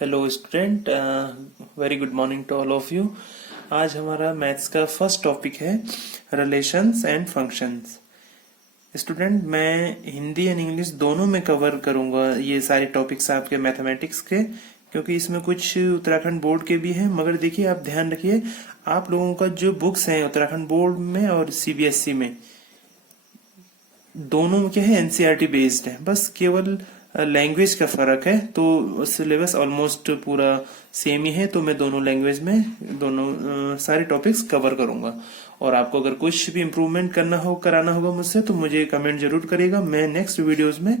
Hello student, very good morning to all of you. आज हमारा maths का first topic है रिलेशंस एंड फंक्शंस। स्टूडेंट, मैं Hindi and English दोनों में कवर करूंगा ये सारे टॉपिक्स आपके मैथमेटिक्स के, क्योंकि इसमें कुछ उत्तराखंड बोर्ड के भी हैं। मगर देखिए, आप ध्यान रखिए, आप लोगों का जो बुक्स हैं उत्तराखंड बोर्ड में और सीबीएसई में, दोनों में क्या है, एनसीईआरटी बेस्ड है। बस केवल लैंग्वेज का फर्क है, तो सिलेबस ऑलमोस्ट पूरा सेम ही है। तो मैं दोनों लैंग्वेज में दोनों सारे टॉपिक्स कवर करूंगा। और आपको अगर कुछ भी इम्प्रूवमेंट कराना होगा मुझसे, तो मुझे कमेंट जरूर करेगा। मैं नेक्स्ट वीडियोस में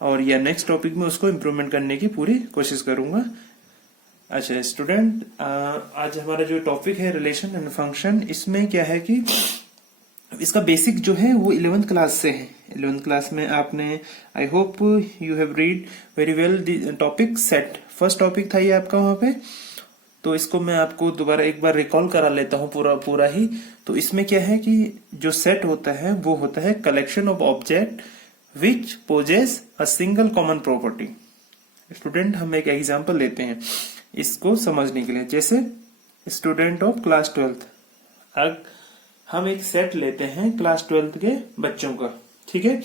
और या नेक्स्ट टॉपिक में उसको इम्प्रूवमेंट करने की पूरी कोशिश करूंगा। अच्छा स्टूडेंट, आज हमारा जो टॉपिक है रिलेशन एंड फंक्शन, इसमें क्या है कि इसका बेसिक जो है वो 11th क्लास से है। 11th क्लास में आपने, I hope you have read very well topic set. First topic था ये आपका वहां पे। तो इसको मैं आपको दोबारा एक बार रिकॉल करा लेता हूँ पूरा ही। तो इसमें क्या है कि जो सेट होता है वो होता है collection of object which possess a single common property. Student, हम एक एग्जांपल लेते हैं इसको समझने के लिए। जैसे स्टूडेंट ऑफ क्लास 12th, हम एक सेट लेते हैं क्लास 12th के बच्चों का, ठीक है।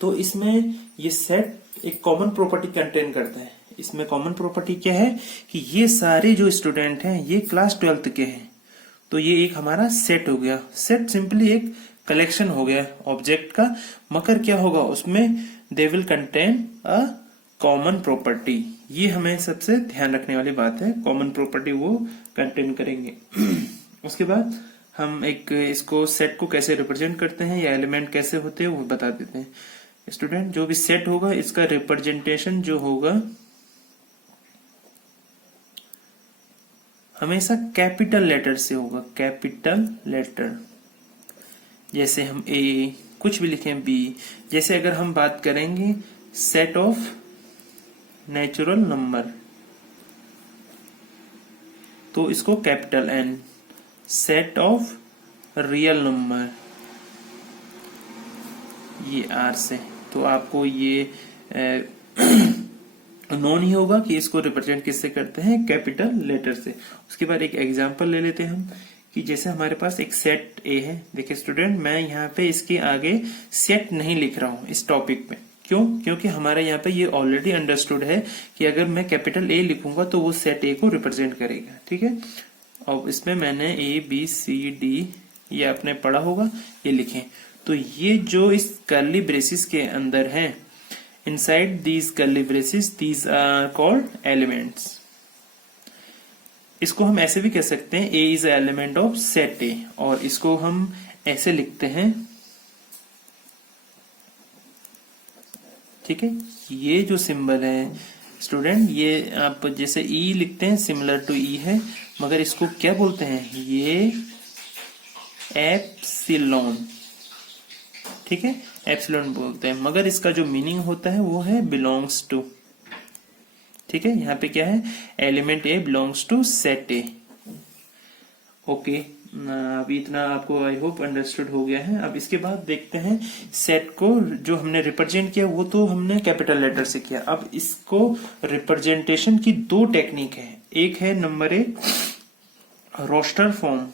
तो इसमें ये सेट एक कॉमन प्रॉपर्टी कंटेन करता है। इसमें कॉमन प्रॉपर्टी क्या है कि ये सारे जो स्टूडेंट हैं ये क्लास 12th के हैं। तो ये एक हमारा सेट हो गया। सेट सिंपली एक कलेक्शन हो गया ऑब्जेक्ट का, मगर क्या होगा उसमें, they will contain a common property. ये हमें सबसे ध्यान रखने वाली बात है, कॉमन प्रॉपर्टी वो कंटेन करेंगे। उसके बाद हम एक इसको सेट को कैसे रिप्रेजेंट करते हैं या एलिमेंट कैसे होते हैं वो बता देते हैं। स्टूडेंट, जो भी सेट होगा इसका रिप्रेजेंटेशन जो होगा हमेशा कैपिटल लेटर से होगा, कैपिटल लेटर। जैसे हम ए कुछ भी लिखें, बी। जैसे अगर हम बात करेंगे सेट ऑफ नेचुरल नंबर, तो इसको capital N. Set of real number, ये आर से। तो आपको ये नोन ही होगा कि इसको रिप्रेजेंट किससे करते हैं, कैपिटल लेटर से। उसके बाद एक एग्जांपल ले लेते हैं हम कि जैसे हमारे पास एक सेट ए है। देखिए स्टूडेंट, मैं यहाँ पे इसके आगे सेट नहीं लिख रहा हूँ इस टॉपिक पे। क्यों? क्योंकि हमारे यहाँ पे ये ऑलरेडी अंडरस्टूड है कि अगर मैं कैपिटल ए लिखूंगा तो वो सेट ए को रिप्रेजेंट करेगा, ठीक है। और इसमें मैंने ए बी सी डी, ये आपने पढ़ा होगा, ये लिखें। तो ये जो इस कर्ली ब्रेसिस के अंदर है, inside these curly braces, these are called elements. इसको हम ऐसे भी कह सकते हैं, a is element of set a. और इसको हम ऐसे लिखते हैं, ठीक है। ये जो सिंबल है स्टूडेंट, ये आप जैसे ई लिखते हैं, सिमिलर टू ई है, मगर इसको क्या बोलते हैं, ये एप्सिलॉन, ठीक है, एप्सिलॉन बोलते हैं। मगर इसका जो मीनिंग होता है वो है बिलोंग्स टू, ठीक है। यहाँ पे क्या है, element A belongs to set A. Okay, अभी इतना आपको आई होप अंडरस्टूड हो गया है। अब इसके बाद देखते हैं सेट को जो हमने रिप्रेजेंट किया वो तो हमने कैपिटल लेटर से किया। अब इसको रिप्रेजेंटेशन की दो टेक्निक है। एक है नंबर 1 रोस्टर फॉर्म।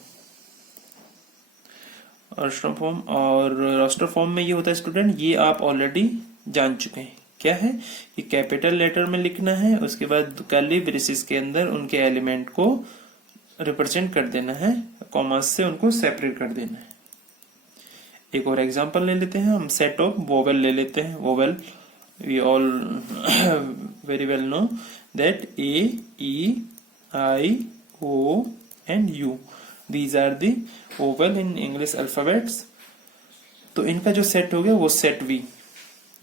और रोस्टर फॉर्म में ये होता है स्टूडेंट, ये आप ऑलरेडी जान चुके हैं। क्या है कि कैपिटल लेटर में लिखना है, उसके बाद कर्ली ब्रेसिस के अंदर उनके एलिमेंट को रिप्रेजेंट कर देना है, कॉमास से उनको सेपरेट कर देना है। एक और एग्जांपल ले लेते हैं हम, सेट ऑफ वोवेल ले लेते हैं। Vowel, we all very well know that A E I O and U, these are the vowel in English alphabets. तो इनका जो सेट हो गया वो सेट वी।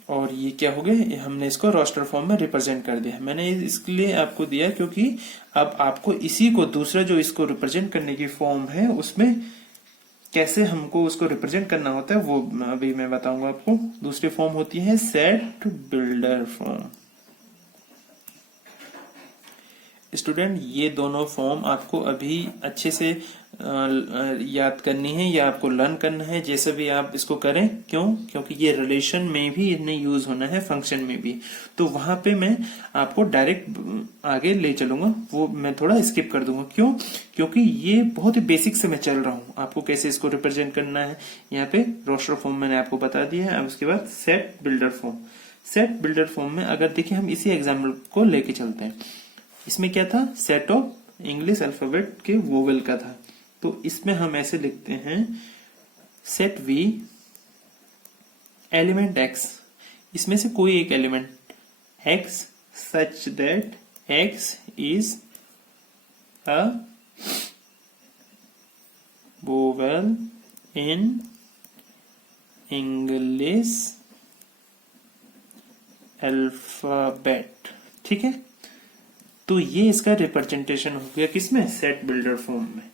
और ये क्या हो गया, हमने इसको रोस्टर फॉर्म में रिप्रेजेंट कर दिया। मैंने इसके लिए आपको दिया क्योंकि अब आपको इसी को दूसरा जो इसको रिप्रेजेंट करने की फॉर्म है उसमें कैसे हमको उसको रिप्रेजेंट करना होता है वो अभी मैं बताऊंगा आपको। दूसरी फॉर्म होती है सेट बिल्डर फॉर्म। स्टूडेंट ये दोनों फॉर्म आपको अभी अच्छे से याद करनी है या आपको लर्न करना है, जैसे भी आप इसको करें। क्यों? क्योंकि ये रिलेशन में भी इन्हें यूज होना है, फंक्शन में भी। तो वहां पे मैं आपको डायरेक्ट आगे ले चलूंगा, वो मैं थोड़ा स्किप कर दूंगा। क्यों? क्योंकि ये बहुत ही बेसिक से मैं चल रहा हूँ, आपको कैसे इसको रिप्रेजेंट करना है। यहाँ पे रोस्टर फॉर्म मैंने आपको बता दिया है। अब उसके बाद set builder form. Set builder form में अगर देखिए हम इसी एग्जाम्पल को लेके चलते हैं। इसमें क्या था? सेट ऑफ इंग्लिश अल्फाबेट के वोवेल का था। तो इसमें हम ऐसे लिखते हैं सेट वी एलिमेंट एक्स, इसमें से कोई एक element x such that x is a vowel in English alphabet. ठीक है, तो ये इसका रिप्रेजेंटेशन हो गया किसमें? सेट बिल्डर फॉर्म में।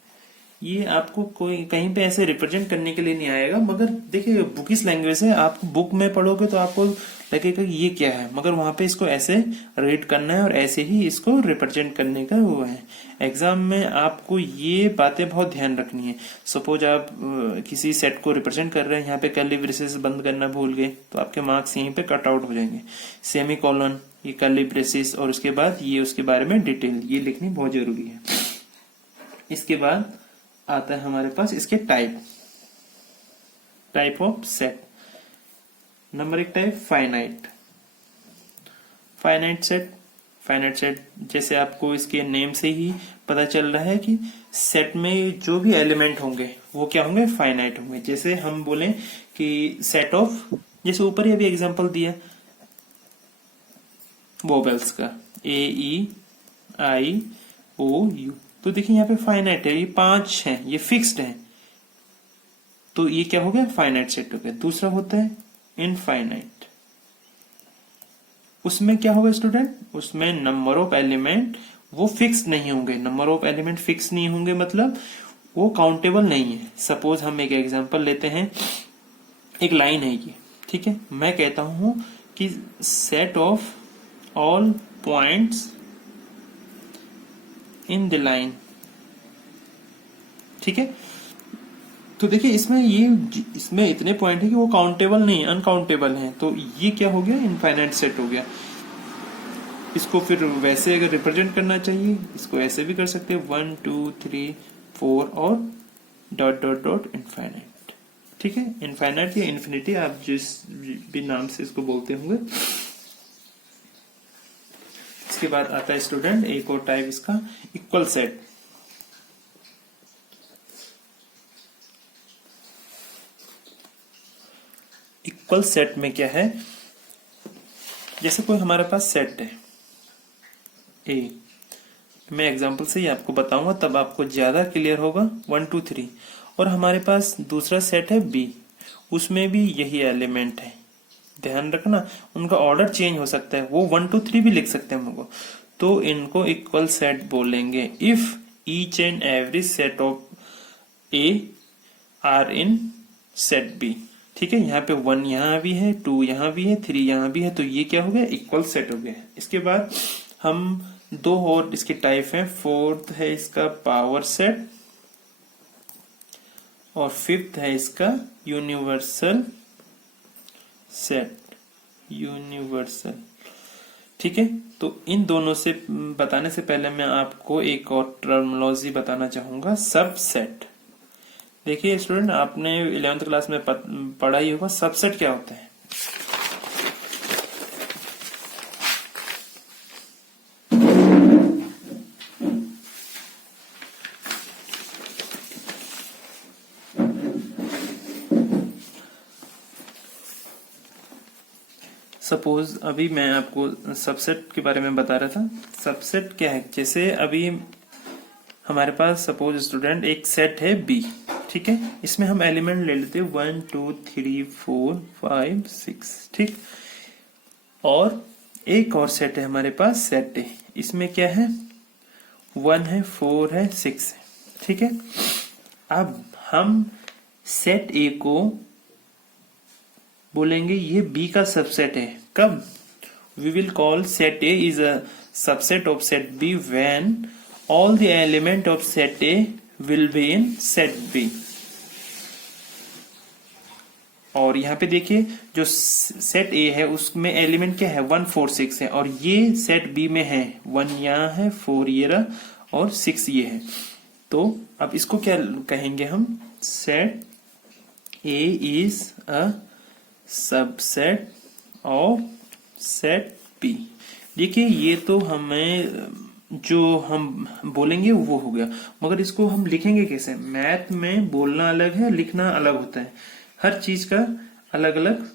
ये आपको कोई कहीं पे ऐसे रिप्रेजेंट करने के लिए नहीं आएगा, मगर देखिए बुकिश लैंग्वेज है, आप बुक में पढ़ोगे तो आपको लगेगा कि ये क्या है, मगर वहां पे इसको ऐसे रीड करना है और ऐसे ही इसको रिप्रेजेंट करने का वो है। एग्जाम में आपको ये बातें बहुत ध्यान रखनी है। सपोज आप किसी सेट को रिप्रेजेंट कर रहे हैं, यहाँ पे कर्ली ब्रेसेस बंद करना भूल गए तो आपके मार्क्स यहीं पे कट आउट हो जाएंगे। सेमी कॉलन, ये कर्ली ब्रेसेस, और उसके बाद ये उसके बारे में डिटेल ये लिखनी बहुत जरूरी है। इसके बाद आता है हमारे पास इसके टाइप ऑफ सेट। नंबर एक type finite set. Finite set जैसे आपको इसके नेम से ही पता चल रहा है कि सेट में जो भी एलिमेंट होंगे वो क्या होंगे? फाइनाइट होंगे। जैसे हम बोले कि सेट ऑफ, जैसे ऊपर ही अभी एग्जांपल दिया वोवेल्स का, ए ई आई ओ यू, तो देखिए यहाँ पे फाइनाइट है, ये 5 है, ये फिक्स्ड है, तो ये क्या हो गया? फाइनाइट सेट हो गया। दूसरा होता है इनफाइनाइट। उसमें क्या होगा स्टूडेंट? उसमें नंबर ऑफ एलिमेंट वो फिक्स नहीं होंगे। नंबर ऑफ एलिमेंट फिक्स नहीं होंगे मतलब वो काउंटेबल नहीं है। सपोज हम एक एग्जांपल लेते हैं, एक लाइन है ये, ठीक है, मैं कहता हूं कि set of all points in the line. ठीक है, तो देखिए इसमें इतने पॉइंट है कि वो काउंटेबल नहीं, अनकाउंटेबल है, तो ये क्या हो गया? इनफाइनाइट सेट हो गया। इसको फिर वैसे अगर रिप्रेजेंट करना चाहिए, इसको ऐसे भी कर सकते हैं 1 2 3 4 और डॉट डॉट डॉट इनफाइनाइट। ठीक है, इनफाइनाइट या इन्फिनिटी आप जिस भी नाम से इसको बोलते होंगे। इसके बाद आता है स्टूडेंट एक और टाइप इसका, इक्वल सेट। इक्वल सेट में क्या है? जैसे कोई हमारे पास सेट है ए, मैं एग्जांपल से ही आपको बताऊंगा तब आपको ज्यादा क्लियर होगा। 1 2 3, और हमारे पास दूसरा सेट है बी, उसमें भी यही एलिमेंट है। ध्यान रखना उनका ऑर्डर चेंज हो सकता है, वो 1 2 3 भी लिख सकते हैं हमको, तो इनको इक्वल सेट बोलेंगे if each and every set of A are in set B. ठीक है, यहाँ पे 1 यहाँ भी है, 2 यहाँ भी है, 3 यहाँ भी है, तो ये क्या हो गया? इक्वल सेट हो गया। इसके बाद हम दो और इसके टाइप हैं। फोर्थ है इसका पावर सेट और फिफ्थ है इसका यूनिवर्सल सेट, यूनिवर्सल। ठीक है, तो इन दोनों से बताने से पहले मैं आपको एक और टर्मिनोलॉजी बताना चाहूंगा, सबसेट। देखिए स्टूडेंट, आपने 11th क्लास में पढ़ा ही होगा सबसेट क्या होता है। सपोज अभी मैं आपको सबसेट के बारे में बता रहा था। सबसेट क्या है? जैसे अभी हमारे पास सपोज स्टूडेंट एक सेट है बी, ठीक है, इसमें हम एलिमेंट ले लेते हैं 1 2 3 4 5 6, ठीक। और एक और सेट है हमारे पास सेट ए, इसमें क्या है? 1 है, 4 है, 6 है, ठीक है। अब हम सेट ए को बोलेंगे ये बी का सबसेट है। कब? we will call set A is a subset of set B when all the element of set A will be in set B. और यहाँ पे देखिए जो सेट ए है उसमें एलिमेंट क्या है 1 4 6 है, और ये सेट बी में है 1 यहाँ है, 4 ये रहा और 6 ये है। तो अब इसको क्या कहेंगे हम, set A is a subset of set B. देखिए ये तो हमें जो हम बोलेंगे वो हो गया, मगर इसको हम लिखेंगे कैसे? मैथ में बोलना अलग है, लिखना अलग होता है, हर चीज का अलग अलग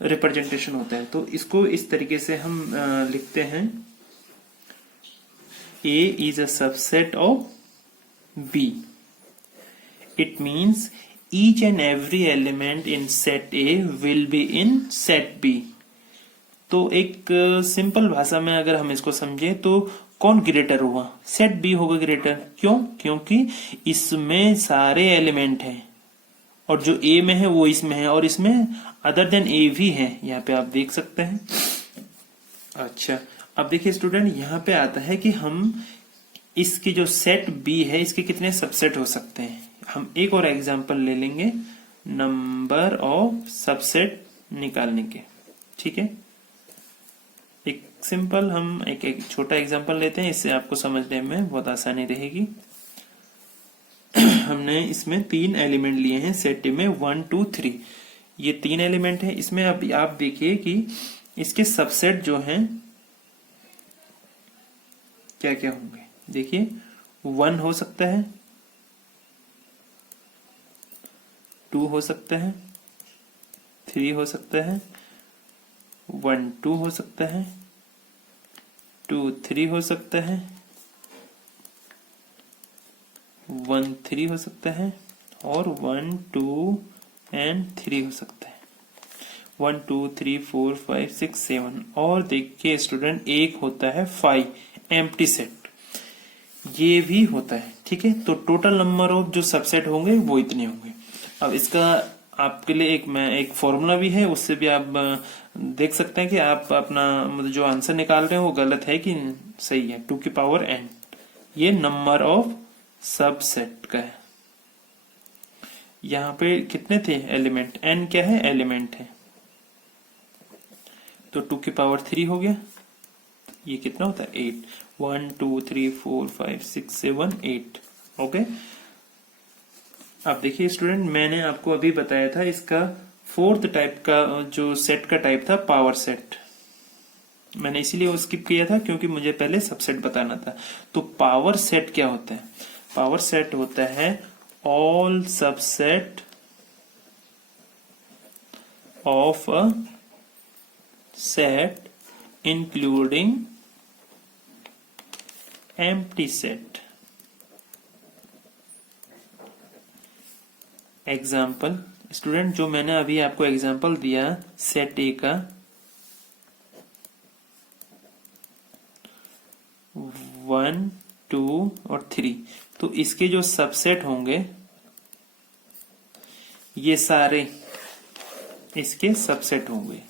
रिप्रेजेंटेशन होता है। तो इसको इस तरीके से हम लिखते हैं, A is a subset of B. It means each and every element in set A will be in set B. तो एक सिंपल भाषा में अगर हम इसको समझे तो कौन ग्रेटर हुआ? सेट बी होगा ग्रेटर। क्यों? क्योंकि इसमें सारे एलिमेंट हैं और जो ए में है वो इसमें है और इसमें अदर देन ए भी है, यहाँ पे आप देख सकते हैं। अच्छा, अब देखिए स्टूडेंट, यहाँ पे आता है कि हम इसकी जो सेट बी है इसके कितने सबसेट हो सकते हैं। हम एक और एग्जांपल ले लेंगे नंबर ऑफ सबसेट निकालने के, ठीक है। एक सिंपल हम एक छोटा एग्जांपल लेते हैं, इससे आपको समझने में बहुत आसानी रहेगी। हमने इसमें 3 एलिमेंट लिए हैं सेट में 1 2 3, ये 3 एलिमेंट है। इसमें अब आप देखिए कि इसके सबसेट जो हैं क्या क्या होंगे। देखिए 1 हो सकता है, 2 हो सकता है, 3 हो सकता है, 1 2 हो सकता है, 2 3 हो सकता है, 1 3 हो सकता है और 1 2 एंड 3 हो सकता है। 1 2 3 4 5 6 7 और देखिए स्टूडेंट एक होता है 5 एम्प्टी सेट, ये भी होता है, ठीक है। तो टोटल नंबर ऑफ जो सबसेट होंगे वो इतने होंगे। अब इसका आपके लिए एक फॉर्मूला भी है, उससे भी आप देख सकते हैं कि आप अपना मतलब जो आंसर निकाल रहे हैं वो गलत है कि सही है। 2 की पावर n, ये नंबर ऑफ सबसेट का है। यहाँ पे कितने थे एलिमेंट? n क्या है? एलिमेंट है, तो 2 की पावर 3 हो गया। ये कितना होता है? 8। 1 2 3 4 5 6 7 8। ओके, अब देखिए स्टूडेंट, मैंने आपको अभी बताया था इसका 4th टाइप का जो सेट का टाइप था पावर सेट। मैंने इसीलिए वो स्किप किया था क्योंकि मुझे पहले सबसेट बताना था। तो पावर सेट क्या होता है? पावर सेट होता है all subset of a set including empty set. Example student, जो मैंने अभी आपको एग्जाम्पल दिया सेट ए का 1 2 और 3, तो इसके जो सबसेट होंगे ये सारे इसके सबसेट होंगे।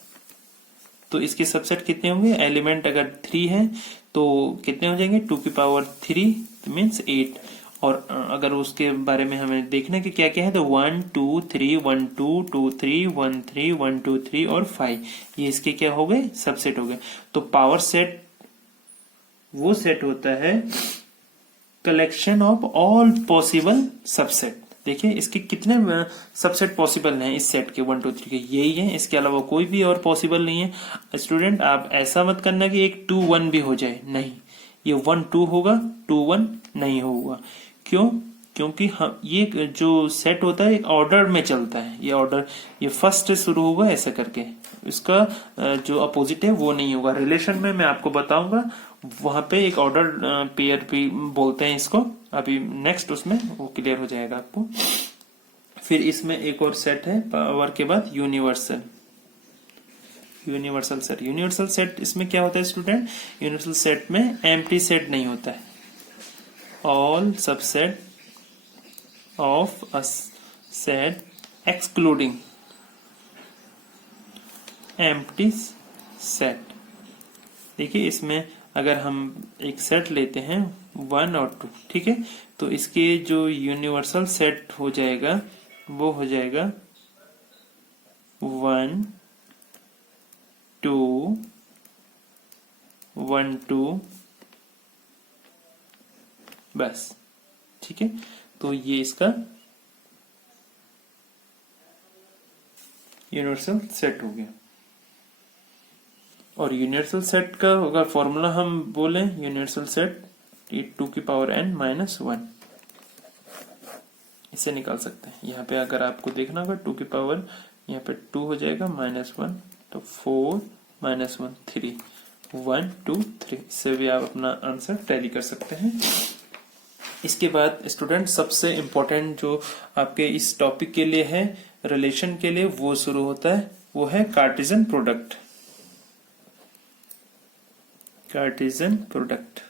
तो इसके सबसेट कितने होंगे? एलिमेंट अगर 3 है तो कितने हो जाएंगे? 2 की पावर 3 मीन्स 8। और अगर उसके बारे में हमें देखना कि क्या क्या है, तो 1 2 3 1 2 2 3 1 3 1 2 3 और 5, ये इसके क्या हो गए? सबसेट हो गए। तो पावर सेट वो सेट होता है collection of all possible subset. देखिए इसके कितने सबसेट पॉसिबल हैं इस सेट के 1 2 3 के, यही है, इसके अलावा कोई भी और पॉसिबल नहीं है। स्टूडेंट आप ऐसा मत करना कि एक 2 1 भी हो जाए, नहीं, ये 1 2 होगा, 2 1 नहीं होगा। क्यों? क्योंकि हम ये जो सेट होता है एक ऑर्डर में चलता है, ये ऑर्डर ये फर्स्ट से शुरू होगा ऐसा करके, इसका जो अपोजिट है वो नहीं होगा। रिलेशन में मैं आपको बताऊंगा, वहां पे एक ऑर्डर पेयर भी बोलते हैं इसको, अभी नेक्स्ट उसमें वो क्लियर हो जाएगा आपको। फिर इसमें एक और सेट है पावर के बाद यूनिवर्सल सेट। यूनिवर्सल सेट इसमें क्या होता है स्टूडेंट? यूनिवर्सल सेट में एम्प्टी सेट नहीं होता है, all subset of a set excluding empty set. देखिए इसमें अगर हम एक सेट लेते हैं 1 और 2, ठीक है, तो इसके जो यूनिवर्सल सेट हो जाएगा वो हो जाएगा 1 2 1 2, बस, ठीक है। तो ये इसका यूनिवर्सल सेट हो गया। और यूनिवर्सल सेट का अगर फॉर्मूला हम बोलें, यूनिवर्सल सेट 2n-1 इसे निकाल सकते हैं। यहाँ पे अगर आपको देखना होगा 2 की पावर, यहाँ पे 2 हो जाएगा -1, तो 4 -1 3, 1 2 3, इससे भी आप अपना आंसर टैली कर सकते हैं। इसके बाद स्टूडेंट सबसे इम्पोर्टेंट जो आपके इस टॉपिक के लिए है, रिलेशन के लिए, वो शुरू होता है, वो है Cartesian product. Cartesian product,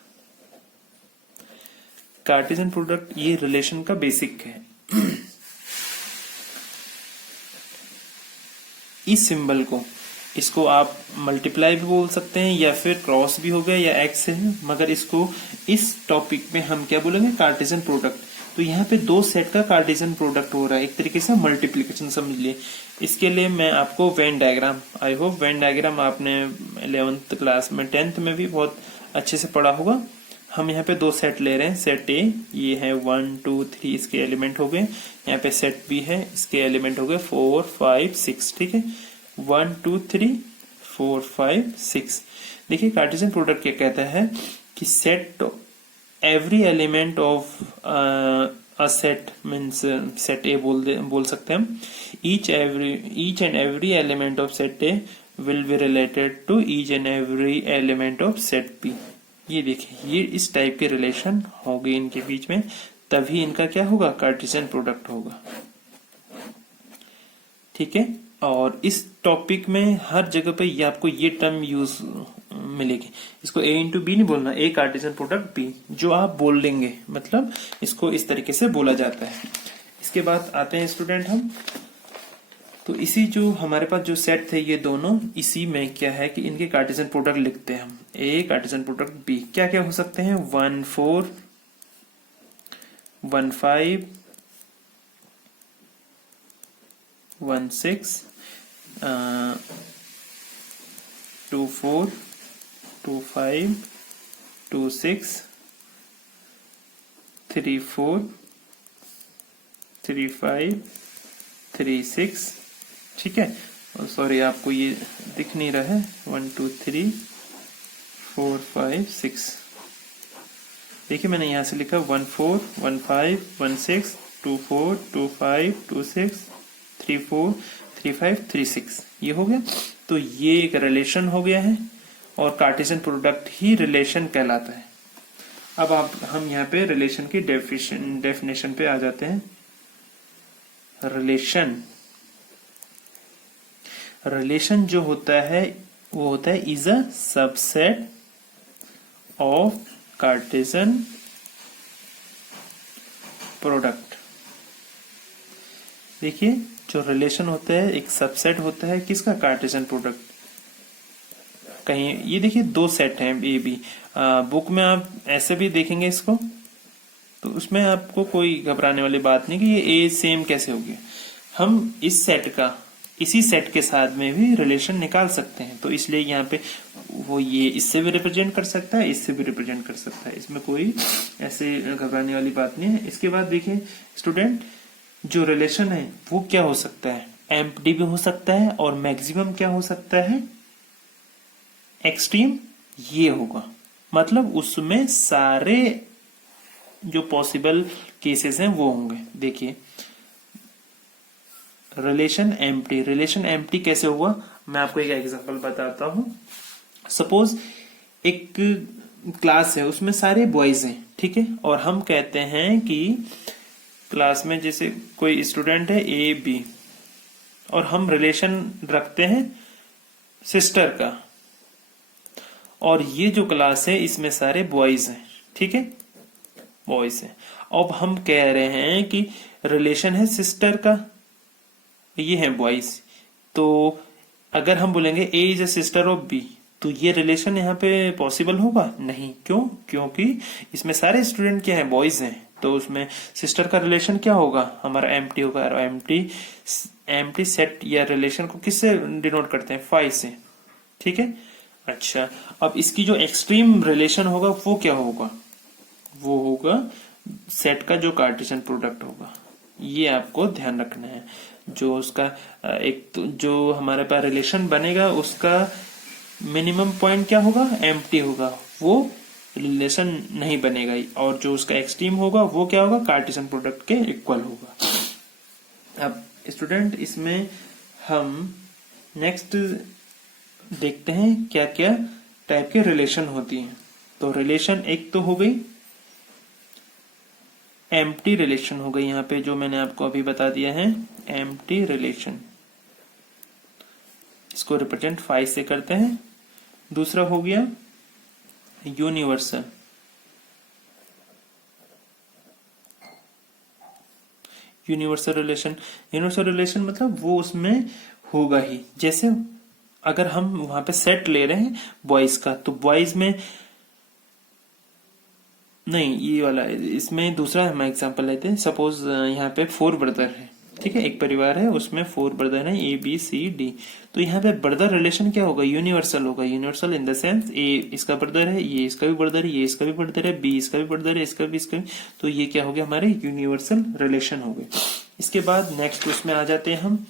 Cartesian product ये रिलेशन का बेसिक है। इस सिंबल को, इसको आप मल्टीप्लाई भी बोल सकते हैं या फिर क्रॉस भी हो गया या एक्स है, मगर इसको इस टॉपिक में हम क्या बोलेंगे, कार्टेशियन प्रोडक्ट। तो यहाँ पे दो सेट का कार्टेशियन प्रोडक्ट हो रहा है, एक तरीके से मल्टीप्लिकेशन समझ लिए। इसके लिए मैं आपको Venn diagram, I hope Venn diagram आपने 11th क्लास में 10th में भी बहुत अच्छे से पढ़ा होगा। हम यहाँ पे दो सेट ले रहे हैं, सेट ए ये है 1 2 3, इसके एलिमेंट हो गए। यहाँ पे सेट बी है, इसके एलिमेंट हो गए 4 5 6, ठीक है, 1 2 3 4 5 6। देखिए कार्टेशियन प्रोडक्ट क्या कहता है कि set every element of a set means set A बोल सकते हैं हम। Each and every element of set A will be related to each and every element of set B. ये देखिए, ये इस टाइप के रिलेशन होंगे इनके बीच में, तभी इनका क्या होगा, कार्टेशियन प्रोडक्ट होगा, ठीक है। और इस टॉपिक में हर जगह पे ये आपको ये टर्म यूज मिलेगी। इसको a इंटू बी नहीं बोलना, a कार्टेशियन प्रोडक्ट b, जो आप बोल लेंगे मतलब इसको इस तरीके से बोला जाता है। इसके बाद आते हैं स्टूडेंट हम, तो इसी जो हमारे पास जो सेट थे ये दोनों, इसी में क्या है कि इनके कार्टेशियन प्रोडक्ट लिखते हैं हम। a कार्टेशियन प्रोडक्ट b क्या क्या हो सकते हैं, 1 4 1 5 1 6 2 4 2 5 2 6 3 4 3 5 3 6, ठीक है। और सॉरी आपको ये दिख नहीं रहा है, 1 2 3 4 5 6। देखिए मैंने यहां से लिखा 1 4 1 5 1 6 2 4 2 5 2 6 3 4 3 5 3 6, ये हो गया। तो ये एक रिलेशन हो गया है और कार्टेशियन प्रोडक्ट ही रिलेशन कहलाता है। अब हम यहाँ पे रिलेशन की डेफिनेशन पे आ जाते हैं। रिलेशन जो होता है वो होता है is a subset of Cartesian product. देखिए जो रिलेशन होता है एक सबसेट होता है किसका, कार्टेशियन प्रोडक्ट। कहीं ये देखिए दो सेट हैं ए बी, बुक में आप ऐसे भी देखेंगे इसको, तो उसमें आपको कोई घबराने वाली बात नहीं कि ये ए सेम कैसे हो गया। हम इस सेट का इसी सेट के साथ में भी रिलेशन निकाल सकते हैं, तो इसलिए यहाँ पे वो ये इससे भी रिप्रेजेंट कर सकता है, इससे भी रिप्रेजेंट कर सकता है, इसमें कोई ऐसे घबराने वाली बात नहीं है। इसके बाद देखिए स्टूडेंट, जो रिलेशन है वो क्या हो सकता है, एम्प्टी भी हो सकता है और मैक्सिमम क्या हो सकता है, एक्सट्रीम ये होगा। मतलब उसमें सारे जो पॉसिबल केसेस हैं वो होंगे। देखिए रिलेशन एम्प्टी कैसे हुआ, मैं आपको एक एग्जांपल बताता हूं। सपोज एक क्लास है उसमें सारे बॉयज हैं, ठीक है, और हम कहते हैं कि क्लास में जैसे कोई स्टूडेंट है ए बी और हम रिलेशन रखते हैं सिस्टर का, और ये जो क्लास है इसमें सारे बॉयज हैं, ठीक है, बॉयज हैं। अब हम कह रहे हैं कि रिलेशन है सिस्टर का, ये है बॉयज। तो अगर हम बोलेंगे a is a sister of b, तो ये रिलेशन यहाँ पे पॉसिबल होगा नहीं। क्यों? क्योंकि इसमें सारे स्टूडेंट क्या हैं, बॉयज हैं। तो उसमें सिस्टर का रिलेशन क्या होगा, हमारा एम्प्टी होगा। और एम्प्टी सेट या रिलेशन को किससे डिनोट करते हैं, 5 से। ठीक है। अच्छा, अब इसकी जो एक्सट्रीम रिलेशन होगा वो क्या होगा, वो होगा सेट का जो कार्टेशियन प्रोडक्ट होगा। ये आपको ध्यान रखना है। जो उसका एक तो जो हमारे पास रिलेशन बनेगा उसका मिनिमम पॉइंट क्या होगा, एम्प्टी होगा, वो रिलेशन नहीं बनेगा। और जो उसका एक्सट्रीम होगा वो क्या होगा, कार्टेशियन प्रोडक्ट के इक्वल होगा। अब स्टूडेंट इसमें हम नेक्स्ट देखते हैं क्या क्या टाइप के रिलेशन होती हैं। तो रिलेशन एक तो हो गई एम्प्टी रिलेशन हो गई, यहाँ पे जो मैंने आपको अभी बता दिया है एम्प्टी रिलेशन, इसको रिप्रेजेंट 5 से करते हैं। दूसरा हो गया यूनिवर्सल, यूनिवर्सल रिलेशन मतलब वो उसमें होगा ही। जैसे अगर हम वहां पे सेट ले रहे हैं बॉयज का, तो बॉयज में नहीं, ये वाला इसमें दूसरा हम एग्जांपल लेते हैं। सपोज यहाँ पे 4 ब्रदर है, ठीक है, एक परिवार है उसमें 4 ब्रदर है, ABCD। तो यहाँ पे ब्रदर रिलेशन क्या होगा, यूनिवर्सल होगा। यूनिवर्सल इन द सेंस ए इसका ब्रदर है, ये इसका भी ब्रदर है, ये इसका भी ब्रदर है, बी इसका भी ब्रदर है, इसका भी। तो ये क्या हो गया, हमारे यूनिवर्सल रिलेशन हो गए। इसके बाद नेक्स्ट उसमें आ जाते हैं हम,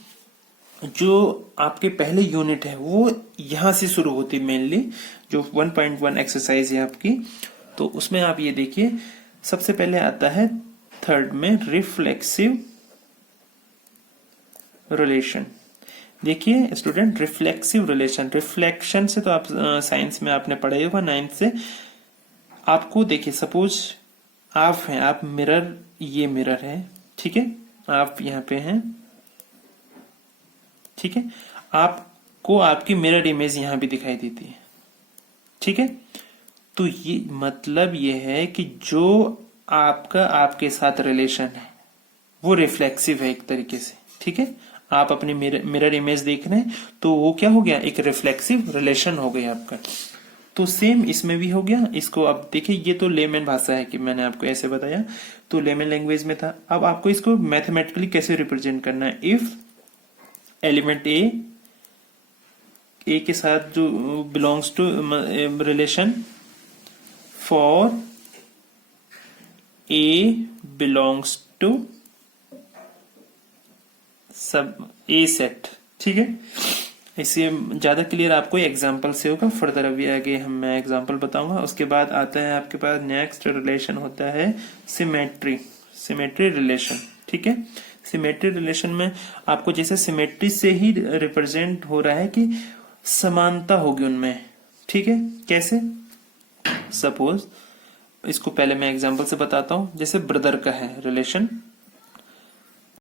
जो आपके पहले यूनिट है वो यहां से शुरू होती है मेनली, जो 1.1 एक्सरसाइज है आपकी। तो उसमें आप ये देखिए, सबसे पहले आता है थर्ड में रिफ्लेक्सिव रिलेशन। देखिए स्टूडेंट, रिफ्लेक्सिव रिलेशन, रिफ्लेक्शन से तो आप साइंस में आपने पढ़ा ही होगा 9th से। आपको देखिए, सपोज आप हैं, आप मिरर, ये मिरर है, ठीक है, आप यहाँ पे हैं, ठीक है, आपको आपकी मिरर इमेज यहां भी दिखाई देती है, ठीक है। तो ये मतलब ये है कि जो आपका आपके साथ रिलेशन है वो रिफ्लेक्सिव है एक तरीके से, ठीक है। आप अपनी मिरर इमेज देख रहे हैं तो वो क्या हो गया, एक रिफ्लेक्सिव रिलेशन हो गया आपका। तो सेम इसमें भी हो गया। इसको अब देखिए, ये तो लेमन भाषा है कि मैंने आपको ऐसे बताया, तो लेमन लैंग्वेज में था। अब आपको इसको मैथमेटिकली कैसे रिप्रेजेंट करना है, इफ एलिमेंट ए के साथ जो belongs to relation for A belongs to सब ए सेट, ठीक है। इसे ज्यादा क्लियर आपको एग्जांपल से होगा, फर्दर अभी आगे मैं एग्जांपल बताऊंगा। उसके बाद आता है आपके पास नेक्स्ट रिलेशन होता है सिमेट्री रिलेशन, ठीक है। सिमेट्री रिलेशन में आपको जैसे सिमेट्री से ही रिप्रेजेंट हो रहा है कि समानता होगी उनमें, ठीक है। कैसे, सपोज इसको पहले मैं एग्जांपल से बताता हूं। जैसे ब्रदर का है रिलेशन,